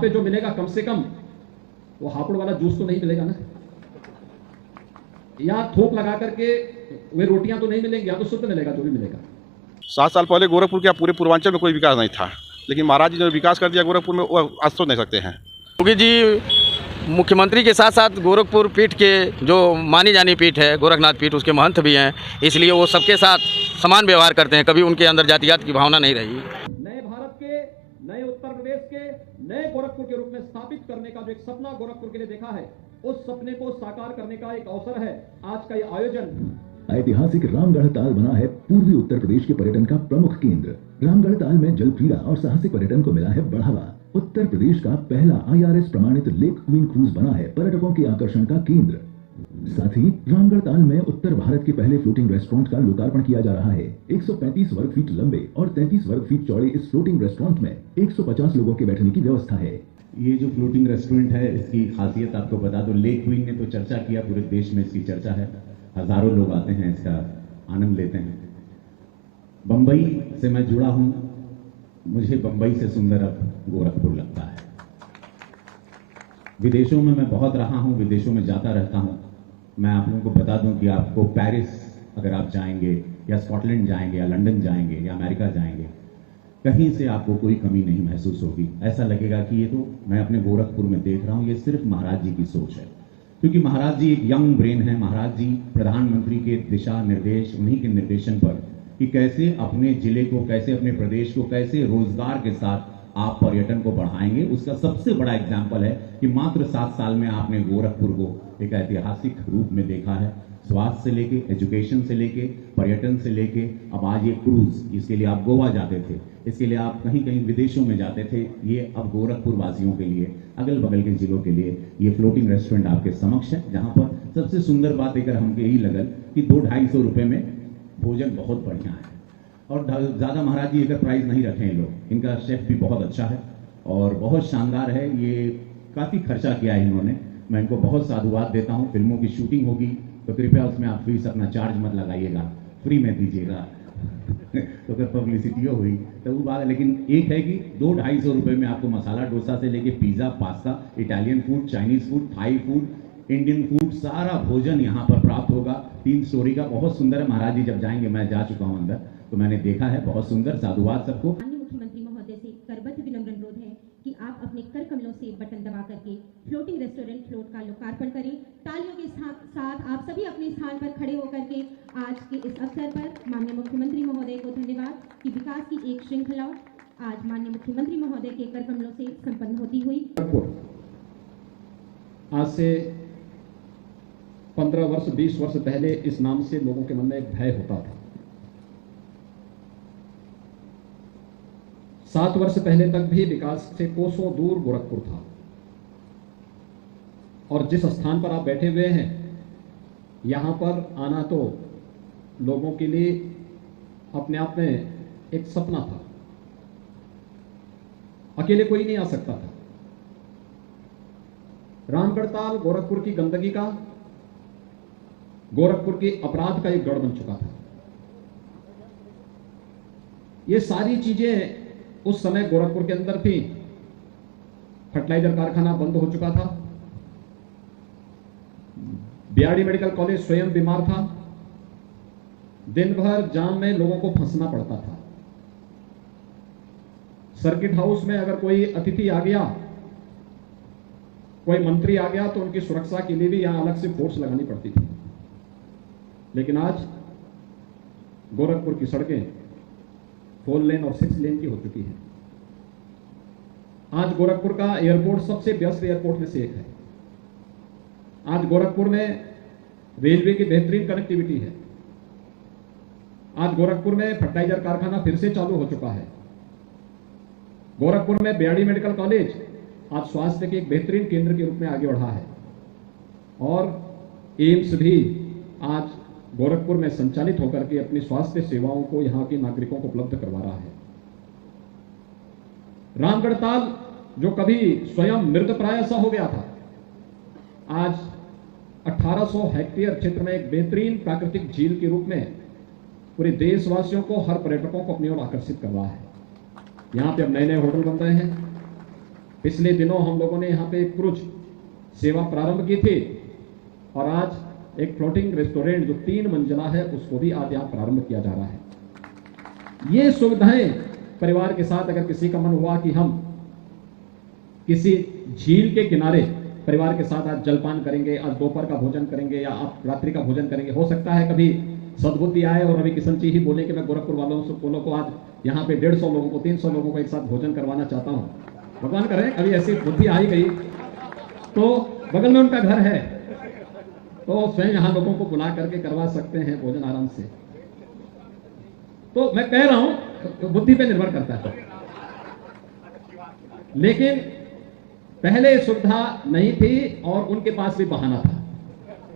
पे जो मिलेगा कम से कम वो हापुड़ वाला जूस तो नहीं मिलेगा ना, या थोक लगा करके वे रोटियां तो नहीं मिलेंगी, या तो शुद्ध मिलेगा जो भी मिलेगा। 7 साल पहले गोरखपुर क्या पूरे पूर्वांचल में कोई विकास नहीं था, लेकिन महाराज जी ने विकास कर दिया गोरखपुर में, वो आज सोच नहीं सकते हैं। योगी जी मुख्यमंत्री के साथ साथ गोरखपुर पीठ के जो मानी जानी पीठ है गोरखनाथ पीठ, उसके महंत भी हैं, इसलिए वो सबके साथ समान व्यवहार करते हैं, कभी उनके अंदर जातियात की भावना नहीं रही। नए भारत के, नए उत्तर प्रदेश के, नए गोरखपुर के रूप में स्थापित करने का जो एक सपना गोरखपुर के लिए देखा है, उस सपने को साकार करने का एक अवसर है आज का ये आयोजन। ऐतिहासिक रामगढ़ ताल बना है पूर्वी उत्तर प्रदेश के पर्यटन का प्रमुख केंद्र। रामगढ़ ताल में जल क्रीड़ा और साहसिक पर्यटन को मिला है बढ़ावा। उत्तर प्रदेश का पहला IRS प्रमाणित लेक क्वीन क्रूज बना है पर्यटकों के आकर्षण का केंद्र। साथ ही रामगढ़ ताल में उत्तर भारत के पहले फ्लोटिंग रेस्टोरेंट का लोकार्पण किया जा रहा है। 135 वर्ग फीट लंबे और 33 वर्ग फीट चौड़े इस फ्लोटिंग रेस्टोरेंट में 150 लोगों के बैठने की व्यवस्था है। ये जो फ्लोटिंग रेस्टोरेंट है, इसकी खासियत आपको बता दो, लेक क्वीन ने तो चर्चा किया, पूरे देश में इसकी चर्चा है, हजारों लोग आते हैं, इसका आनंद लेते हैं। बंबई से मैं जुड़ा हूं, मुझे बंबई से सुंदर अब गोरखपुर लगता है। विदेशों में मैं बहुत रहा हूं, विदेशों में जाता रहता हूं। मैं आप लोगों को बता दूं कि आपको पेरिस अगर आप जाएंगे, या स्कॉटलैंड जाएंगे, या लंदन जाएंगे, या अमेरिका जाएंगे, कहीं से आपको कोई कमी नहीं महसूस होगी। ऐसा लगेगा कि ये तो मैं अपने गोरखपुर में देख रहा हूं, ये सिर्फ महाराज जी की सोच है, क्योंकि महाराज जी एक यंग ब्रेन है। महाराज जी प्रधानमंत्री के दिशा निर्देश, उन्हीं के निर्देशन पर कि कैसे अपने जिले को, कैसे अपने प्रदेश को, कैसे रोजगार के साथ आप पर्यटन को बढ़ाएंगे, उसका सबसे बड़ा एग्जाम्पल है कि मात्र 7 साल में आपने गोरखपुर को एक ऐतिहासिक रूप में देखा है। स्वास्थ्य से लेके, एजुकेशन से लेके, पर्यटन से लेके, अब आज ये क्रूज, इसके लिए आप गोवा जाते थे, इसके लिए आप कहीं कहीं विदेशों में जाते थे, ये अब गोरखपुर वासियों के लिए, अगल बगल के जिलों के लिए ये फ्लोटिंग रेस्टोरेंट आपके समक्ष है, जहां पर सबसे सुंदर बात एक हमको यही लगल कि 200-250 रुपए में भोजन बहुत बढ़िया है, और ज़्यादा महाराज जी अगर प्राइस नहीं रखे हैं लोग, इनका शेफ भी बहुत अच्छा है और बहुत शानदार है। ये काफ़ी खर्चा किया है इन्होंने, मैं इनको बहुत साधुवाद देता हूँ। फिल्मों की शूटिंग होगी तो कृपया उसमें आप फीस अपना चार्ज मत लगाइएगा, फ्री में दीजिएगा तो अगर पब्लिसिटी हुई तो वो बात है। लेकिन एक है कि 200-250 रुपये में आपको मसाला डोसा से लेके pizza, pasta, Italian food, Chinese food, Thai food, Indian food, सारा भोजन यहाँ पर प्राप्त होगा। 3 स्टोरी का, बहुत सुंदर है। महाराज जी जब जाएंगे, मैं जा चुका हूँ अंदर तो मैंने देखा है, बहुत सुंदर। साधुवाद सबको। माननीय मुख्यमंत्री महोदय से करबद्ध विनम्र अनुरोध है कि आप अपने कर कमलों से बटन दबा करके फ्लोटिंग रेस्टोरेंट फ्लोट का लोकार्पण करें। तालियों के साथ आप सभी अपने स्थान पर खड़े होकर के आज के इस अवसर पर माननीय मुख्यमंत्री महोदय को धन्यवाद कि विकास की एक श्रृंखला आज माननीय मुख्यमंत्री महोदय के कर कमलों से संपन्न होती हुई। आज से 15 वर्ष 20 वर्ष पहले इस नाम से लोगों के मन में एक भय होता था। 7 वर्ष पहले तक भी विकास से कोसों दूर गोरखपुर था, और जिस स्थान पर आप बैठे हुए हैं, यहां पर आना तो लोगों के लिए अपने आप में एक सपना था। अकेले कोई नहीं आ सकता था। रामगढ़ ताल गोरखपुर की गंदगी का, गोरखपुर के अपराध का एक गढ़ बन चुका था। ये सारी चीजें उस समय गोरखपुर के अंदर थी। फर्टिलाइजर कारखाना बंद हो चुका था, बीआरडी मेडिकल कॉलेज स्वयं बीमार था, दिन भर जाम में लोगों को फंसना पड़ता था। सर्किट हाउस में अगर कोई अतिथि आ गया, कोई मंत्री आ गया, तो उनकी सुरक्षा के लिए भी यहां अलग से फोर्स लगानी पड़ती थी। लेकिन आज गोरखपुर की सड़कें 4 लेन और 6 लेन की हो चुकी है। आज गोरखपुर का एयरपोर्ट सबसे व्यस्त एयरपोर्ट में से एक है। आज गोरखपुर में रेलवे की बेहतरीन कनेक्टिविटी है। आज गोरखपुर में फर्टिलाइजर कारखाना फिर से चालू हो चुका है। गोरखपुर में बीआरडी मेडिकल कॉलेज आज स्वास्थ्य के एक बेहतरीन केंद्र के रूप में आगे बढ़ा है, और एम्स भी आज गोरखपुर में संचालित होकर के अपनी स्वास्थ्य सेवाओं को यहां के नागरिकों को उपलब्ध करवा रहा है। रामगढ़ ताल जो कभी स्वयं मृतप्राय सा हो गया था, आज 1800 हेक्टेयर क्षेत्र में एक बेहतरीन प्राकृतिक झील के रूप में पूरे देशवासियों को, हर पर्यटकों को अपनी ओर आकर्षित कर रहा है। यहां पे अब नए नए होटल बन रहे हैं, पिछले दिनों हम लोगों ने यहाँ पे एक क्रूज सेवा प्रारंभ की थी और आज एक फ्लोटिंग रेस्टोरेंट जो 3 मंजिला है उसको भी आज यहाँ प्रारंभ किया जा रहा है। ये सुविधाएं परिवार के साथ अगर किसी का मन हुआ कि हम किसी झील के किनारे परिवार के साथ आज जलपान करेंगे, आज दोपहर का भोजन करेंगे या आप रात्रि का भोजन करेंगे, हो सकता है कभी सद्बुद्धि आए और रवि किशन जी ही बोले कि मैं गोरखपुर वालों को आज यहाँ पे 150 लोगों को 300 लोगों को एक साथ भोजन करवाना चाहता हूँ। भगवान करे कभी ऐसी बुद्धि आ ही गई तो बगल में उनका घर है तो स्वयं यहाँ लोगों को बुला करके करवा सकते हैं भोजन आराम से। तो मैं कह रहा हूं बुद्धि पे निर्भर करता है, लेकिन पहले सुविधा नहीं थी और उनके पास भी बहाना था,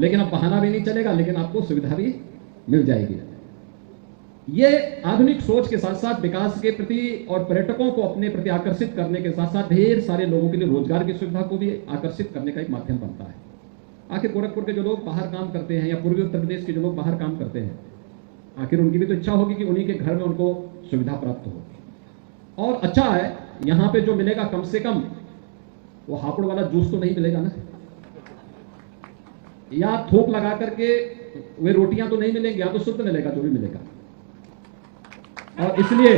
लेकिन अब बहाना भी नहीं चलेगा, लेकिन आपको सुविधा भी मिल जाएगी। ये आधुनिक सोच के साथ साथ विकास के प्रति और पर्यटकों को अपने प्रति आकर्षित करने के साथ साथ ढेर सारे लोगों के लिए रोजगार की सुविधा को भी आकर्षित करने का एक माध्यम बनता है। आखिर गोरखपुर के जो लोग बाहर काम करते हैं या पूर्वी उत्तर प्रदेश के जो लोग बाहर काम करते हैं, आखिर उनकी भी तो इच्छा होगी कि उन्हीं के घर में उनको सुविधा प्राप्त हो। और अच्छा है यहां पे जो मिलेगा कम से कम वो हापुड़ वाला जूस तो नहीं मिलेगा ना, या थोक लगा करके वे रोटियां तो नहीं मिलेंगी, या तो शुद्ध मिलेगा जो भी मिलेगा। और इसलिए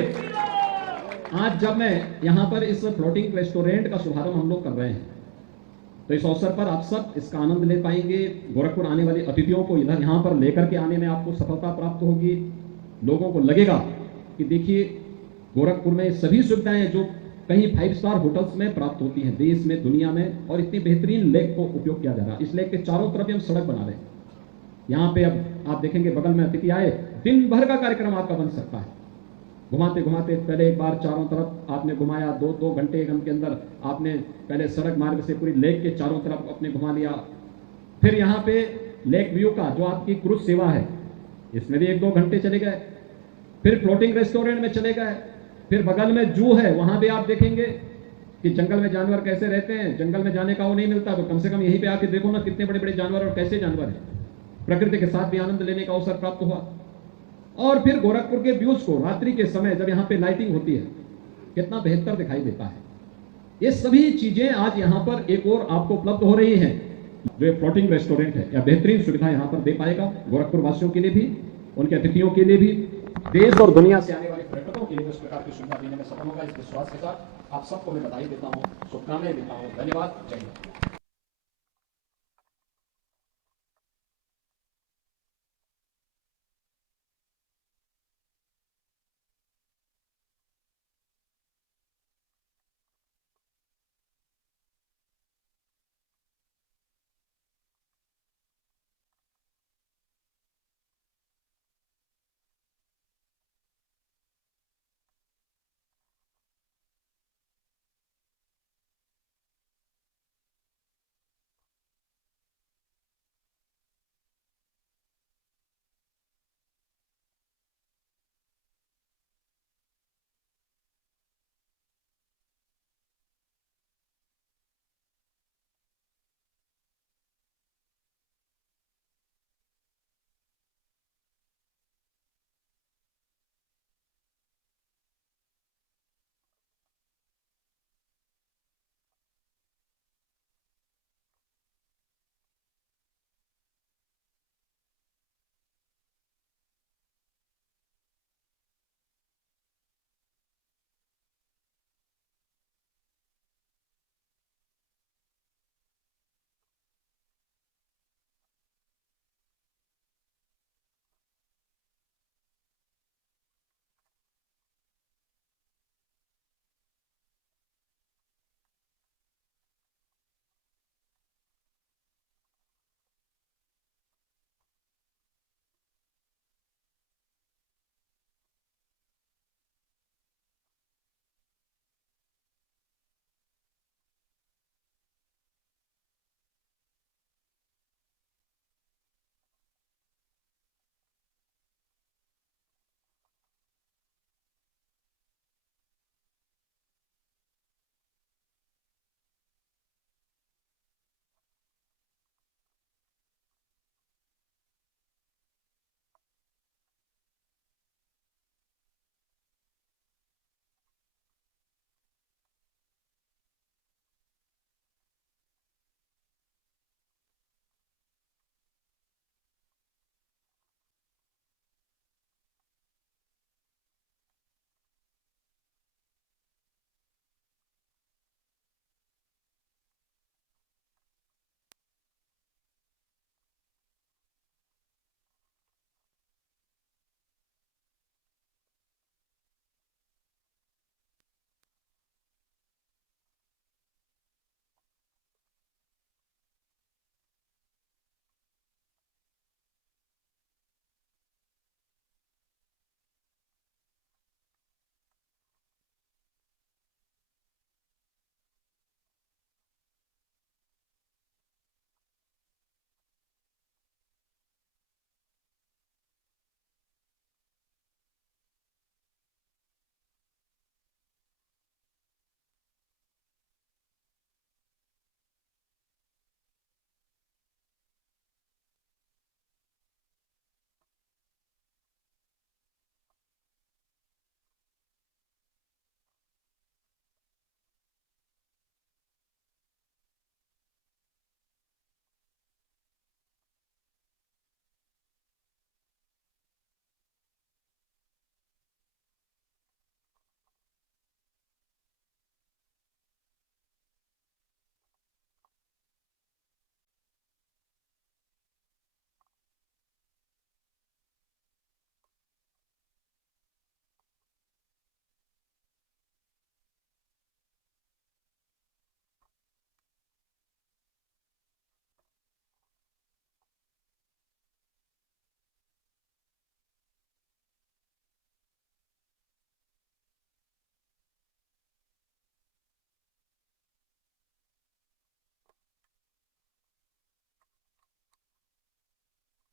आज जब मैं यहां पर इस फ्लोटिंग रेस्टोरेंट का शुभारंभ हम लोग कर रहे हैं तो इस अवसर पर आप सब इसका आनंद ले पाएंगे। गोरखपुर आने वाले अतिथियों को इधर यहां पर लेकर के आने में आपको सफलता प्राप्त होगी। लोगों को लगेगा कि देखिए गोरखपुर में सभी सुविधाएं जो कहीं 5 स्टार होटल्स में प्राप्त होती हैं देश में दुनिया में, और इतनी बेहतरीन लेक को उपयोग किया जा रहा है। इस लेक के चारों तरफ हम सड़क बना रहे हैं। यहाँ पे अब आप देखेंगे बगल में अतिथि आए, दिन भर का कार्यक्रम आपका बन सकता है। घुमाते घुमाते पहले एक बार चारों तरफ आपने घुमाया, 2 घंटे के अंदर आपने पहले सड़क मार्ग से पूरी लेक के चारों तरफ अपने घुमा लिया। फिर यहाँ पे लेक व्यू का जो आपकी क्रूज सेवा है इसमें भी 1-2 घंटे चले गए। फिर फ्लोटिंग रेस्टोरेंट में चले गए। फिर बगल में जू है, वहां भी आप देखेंगे कि जंगल में जानवर कैसे रहते हैं। जंगल में जाने का वो नहीं मिलता तो कम से कम यहीं पे आके देखो ना कितने बड़े बड़े जानवर और कैसे जानवर है। प्रकृति के साथ भी आनंद लेने का अवसर प्राप्त हुआ। और फिर गोरखपुर के व्यूज को रात्रि के समय जब यहाँ पे लाइटिंग होती है कितना बेहतर दिखाई देता है। ये सभी चीजें आज यहाँ पर एक और आपको उपलब्ध हो रही हैं। जो फ्लोटिंग रेस्टोरेंट है या बेहतरीन सुविधा यहाँ पर दे पाएगा गोरखपुर वासियों के लिए भी, उनके अतिथियों के लिए भी, देश और दुनिया से आने वाले पर्यटकों के लिए इस प्रकार की सुविधा देने में सफल होगा। इस विश्वास के साथ आप सबको मैं बधाई देता हूँ, शुभकामनाएं देता हूँ। धन्यवाद। जय हिंद।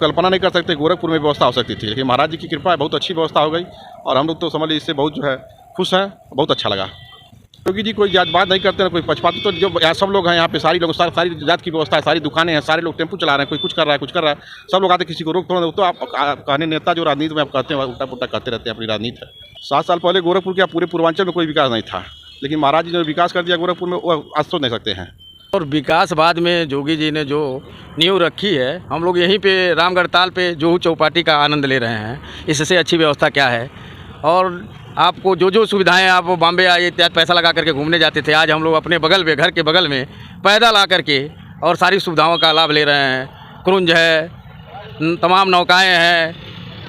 कल्पना नहीं कर सकते गोरखपुर में व्यवस्था हो सकती थी, लेकिन महाराज जी की कृपा है, बहुत अच्छी व्यवस्था हो गई और हम लोग तो समझ लीजिए इससे बहुत जो है खुश हैं, बहुत अच्छा लगा। क्योंकि जी कोई जात-पात नहीं करते ना कोई पक्षपात, तो जो यहाँ सब लोग हैं यहाँ पे सारी लोग सारी जात की व्यवस्था है, सारी दुकानें हैं, सारे लोग टेम्पू चला रहे हैं, कोई कुछ कर रहा है कुछ कर रहा है, सब लोग आते किसी को रोक थोड़ा। तो आप कहने नेता जो राजनीति में आप कहते हैं उल्टा पुल्टा कहते रहते हैं, अपनी राजनीति है। 7 साल पहले गोरखपुर के पूरे पूर्वांचल में कोई विकास नहीं था, लेकिन महाराज जी ने विकास कर दिया गोरखपुर में, वो आज सोच नहीं सकते हैं। और विकास बाद में जोगी जी ने जो नींव रखी है, हम लोग यहीं पे रामगढ़ ताल पे जोहू चौपाटी का आनंद ले रहे हैं। इससे अच्छी व्यवस्था क्या है। और आपको जो सुविधाएं आप बॉम्बे आए इत्यादि पैसा लगा करके घूमने जाते थे, आज हम लोग अपने बगल में घर के बगल में पैदल आ करके और सारी सुविधाओं का लाभ ले रहे हैं। क्रूज है, तमाम नौकाएँ हैं,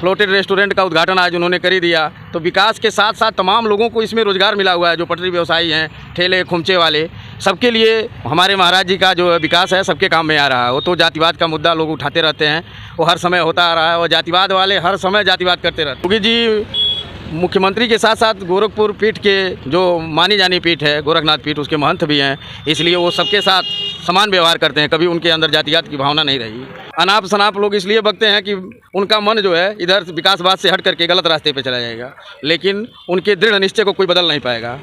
फ्लोटेड रेस्टोरेंट का उद्घाटन आज उन्होंने कर ही दिया। तो विकास के साथ साथ तमाम लोगों को इसमें रोज़गार मिला हुआ है, जो पटरी व्यवसायी हैं, ठेले खुमचे वाले, सबके लिए हमारे महाराज जी का जो विकास है सबके काम में आ रहा है। वो तो जातिवाद का मुद्दा लोग उठाते रहते हैं, वो हर समय होता आ रहा है और जातिवाद वाले हर समय जातिवाद करते रहते हैं। क्योंकि जी मुख्यमंत्री के साथ साथ गोरखपुर पीठ के जो मानी जानी पीठ है, गोरखनाथ पीठ, उसके महंत भी हैं, इसलिए वो सबके साथ समान व्यवहार करते हैं। कभी उनके अंदर जातिवाद की भावना नहीं रही। अनाप शनाप लोग इसलिए बकते हैं कि उनका मन जो है इधर विकासवाद से हट करके गलत रास्ते पे चला जाएगा, लेकिन उनके दृढ़ निश्चय को कोई बदल नहीं पाएगा।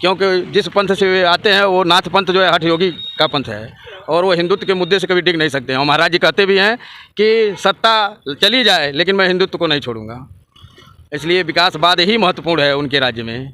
क्योंकि जिस पंथ से वे आते हैं वो नाथ पंथ जो है हठ योगी का पंथ है और वो हिंदुत्व के मुद्दे से कभी डिग नहीं सकते हैं। और महाराज जी कहते भी हैं कि सत्ता चली जाए लेकिन मैं हिंदुत्व को नहीं छोड़ूंगा। इसलिए विकासवाद ही महत्वपूर्ण है उनके राज्य में।